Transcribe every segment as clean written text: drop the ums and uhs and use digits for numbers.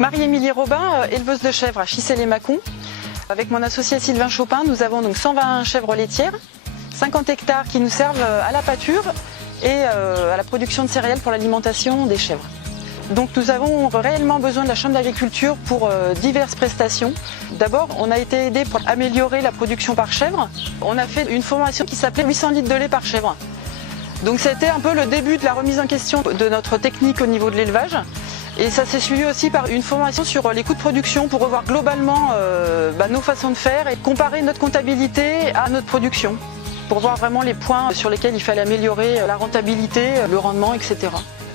Marie-Émilie Robin, éleveuse de chèvres à Chissey-les-Mâcons. Avec mon associé Sylvain Chopin, nous avons donc 120 chèvres laitières, 50 hectares qui nous servent à la pâture et à la production de céréales pour l'alimentation des chèvres. Donc nous avons réellement besoin de la Chambre d'agriculture pour diverses prestations. D'abord, on a été aidé pour améliorer la production par chèvre. On a fait une formation qui s'appelait 800 litres de lait par chèvre. Donc c'était un peu le début de la remise en question de notre technique au niveau de l'élevage. Et ça s'est suivi aussi par une formation sur les coûts de production pour revoir globalement nos façons de faire et comparer notre comptabilité à notre production, pour voir vraiment les points sur lesquels il fallait améliorer la rentabilité, le rendement, etc.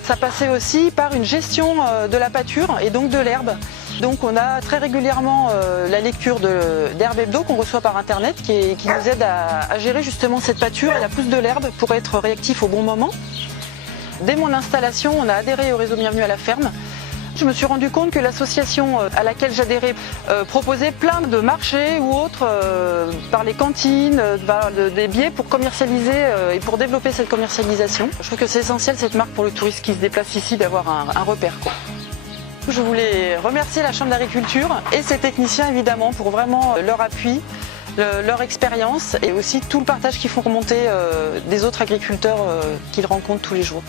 Ça passait aussi par une gestion de la pâture et donc de l'herbe. Donc on a très régulièrement la lecture d'Herbe Hebdo qu'on reçoit par internet qui nous aide à gérer justement cette pâture et la pousse de l'herbe pour être réactif au bon moment. Dès mon installation, on a adhéré au réseau Bienvenue à la ferme. Je me suis rendu compte que l'association à laquelle j'adhérais proposait plein de marchés ou autres par les cantines, des biais pour commercialiser et pour développer cette commercialisation. Je trouve que c'est essentiel cette marque pour le touriste qui se déplace ici d'avoir un repère, quoi. Je voulais remercier la Chambre d'agriculture et ses techniciens évidemment pour vraiment leur appui, leur expérience et aussi tout le partage qu'ils font remonter des autres agriculteurs qu'ils rencontrent tous les jours.